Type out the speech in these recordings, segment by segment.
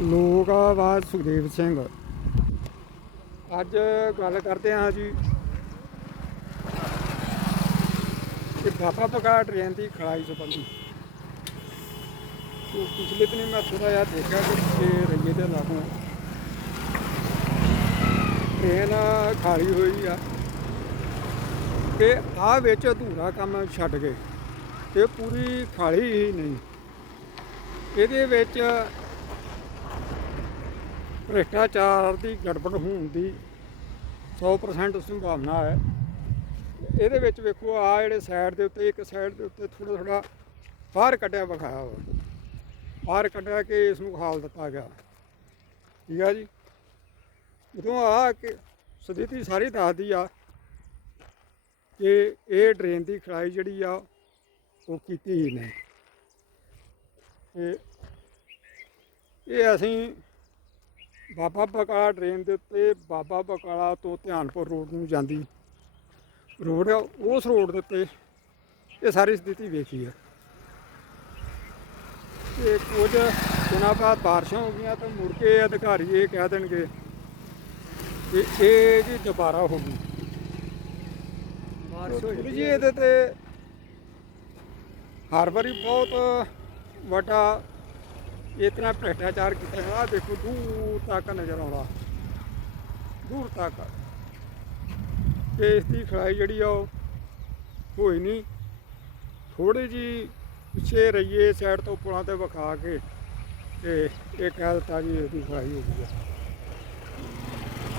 ਲੋਕ ਆਵਾਜ਼ ਸੁਖਦੇਵ ਸਿੰਘ। ਅੱਜ ਗੱਲ ਕਰਦੇ ਹਾਂ ਜੀ ਕਿ ਬਾਬਾ ਬਗਾ ਟ੍ਰੇਨ ਦੀ ਖੜਾਈ ਸੰਬੰਧੀ। ਤੋ ਪਿਛਲੇ ਦਿਨ ਮੈਂ ਥੋੜਾ ਜਿਹਾ ਦੇਖਿਆ ਕਿ ਰਈਏ ਦੇ ਲਾਗੋਂ ਟ੍ਰੇਨ ਖਾਲੀ ਹੋਈ ਆ ਕਿ ਆ ਵਿੱਚ ਅਧੂਰਾ ਕੰਮ ਛੱਡ ਗਏ ਇਹ ਪੂਰੀ ਖਾਲੀ ਹੀ ਨਹੀਂ। ਇਹਦੇ ਵਿੱਚ ਭ੍ਰਿਸ਼ਟਾਚਾਰ ਦੀ ਗੜਬੜ ਹੋਣ ਦੀ 100% ਸੰਭਾਵਨਾ ਹੈ। ਇਹਦੇ ਵਿੱਚ ਵੇਖੋ, ਆ ਜਿਹੜੇ ਸਾਈਡ ਦੇ ਉੱਤੇ, ਇੱਕ ਸਾਈਡ ਦੇ ਉੱਤੇ ਥੋੜਾ ਥੋੜਾ ਬਾਹਰ ਕੱਢਿਆ ਵਿਖਾਇਆ ਵਾ ਬਾਹਰ ਕੱਢਿਆ ਕਿ ਇਸ ਨੂੰ ਖਾਲ ਦਿੱਤਾ ਗਿਆ। ਠੀਕ ਆ ਜੀ? ਉਦੋਂ ਆ ਕਿ ਸਥਿਤੀ ਸਾਰੀ ਦੱਸਦੀ ਆ ਕਿ ਇਹ ਡਰੇਨ ਦੀ ਖੜਾਈ ਜਿਹੜੀ ਆ, ਉਹ ਕੀਤੀ ਹੀ ਨਹੀਂ। ਇਹ ਅਸੀਂ ਬਾਬਾ ਬਕਾਲਾ ਟ੍ਰੇਨ ਦੇ ਉੱਤੇ ਬਾਬਾ ਬਕਾਲਾ ਤੋਂ ਧਿਆਨਪੁਰ ਰੋਡ ਨੂੰ ਜਾਂਦੀ ਰੋਡ ਉਸ ਰੋਡ ਦੇ ਉੱਤੇ ਇਹ ਸਾਰੀ ਸਥਿਤੀ ਵੇਖੀ ਹੈ ਤੇ ਕੁਝ ਦਿਨਾਂ ਬਾਅਦ ਬਾਰਿਸ਼ਾਂ ਹੋ ਗਈਆਂ ਤਾਂ ਮੁੜ ਕੇ ਅਧਿਕਾਰੀ ਇਹ ਕਹਿ ਦੇਣਗੇ ਕਿ ਇਹ ਜੀ ਦੁਬਾਰਾ ਹੋ ਗਈ। ਬਾਰਿਸ਼ ਥੋੜ੍ਹੀ ਜੀ ਇਹਦੇ ਤੇ ਹਰ ਵਾਰੀ ਬਹੁਤ ਵੱਡਾ ਇਤਨਾ ਭ੍ਰਿਸ਼ਟਾਚਾਰ ਕੀਤਾ ਹੈ ਦੇਖੋ ਦੂਰ ਤੱਕ ਨਜ਼ਰ ਆਉਂਦਾ। ਦੂਰ ਤੱਕ। ਤੇ ਇਸ ਦੀ ਖੜਾਈ ਜਿਹੜੀ ਆ ਉਹ ਹੋਈ ਨਹੀਂ। ਥੋੜੀ ਜੀ ਪਿੱਛੇ ਰਹੀਏ ਸਾਈਡ ਤੋਂ ਪੁਲਾਂ ਤੇ ਵਿਖਾ ਕੇ ਤੇ ਇਹ ਕਹਿ ਦਿੱਤਾ ਜੀ ਇਸ ਦੀ ਖੜਾਈ ਹੋ ਗਈ ਆ।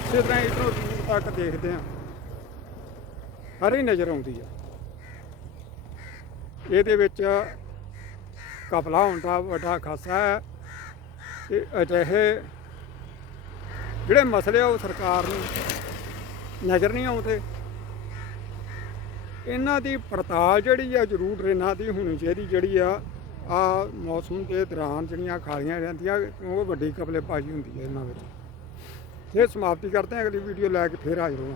ਇਸੇ ਤਰ੍ਹਾਂ ਇਧਰੋਂ ਦੂਰ ਤੱਕ ਦੇਖਦੇ ਆ। ਹਰ ਨਜ਼ਰ ਆਉਂਦੀ ਆ। ਇਹਦੇ ਵਿੱਚ ਕਪਲਾ ਹੁੰਦਾ, ਵੱਡਾ ਖਾਸਾ ਹੈ। ਤੇ ਅਜਿਹੇ ਜਿਹੜੇ ਮਸਲੇ ਆ, ਉਹ ਸਰਕਾਰ ਨੂੰ ਨਜ਼ਰ ਨਹੀਂ ਆਉਂਦੇ। ਇਹਨਾਂ ਦੀ ਪੜਤਾਲ ਜਿਹੜੀ ਆ ਜ਼ਰੂਰ ਟ੍ਰੇਨਾਂ ਦੀ ਹੋਣੀ ਚਾਹੀਦੀ, ਜਿਹੜੀ ਆ ਆ ਮੌਸਮ ਦੇ ਦੌਰਾਨ ਜਿਹੜੀਆਂ ਖਾਲੀਆਂ ਰਹਿੰਦੀਆਂ, ਉਹ ਵੱਡੀ ਕਪਲੇ ਪਾਜੀ ਹੁੰਦੀ ਹੈ ਇਹਨਾਂ ਵਿੱਚ। ਇਹ ਸਮਾਪਤੀ ਕਰਦੇ ਹਾਂ, ਅਗਲੀ ਵੀਡੀਓ ਲੈ ਕੇ ਫੇਰ ਹਾਜ਼ਰ ਹੋਵਾਂਗੇ।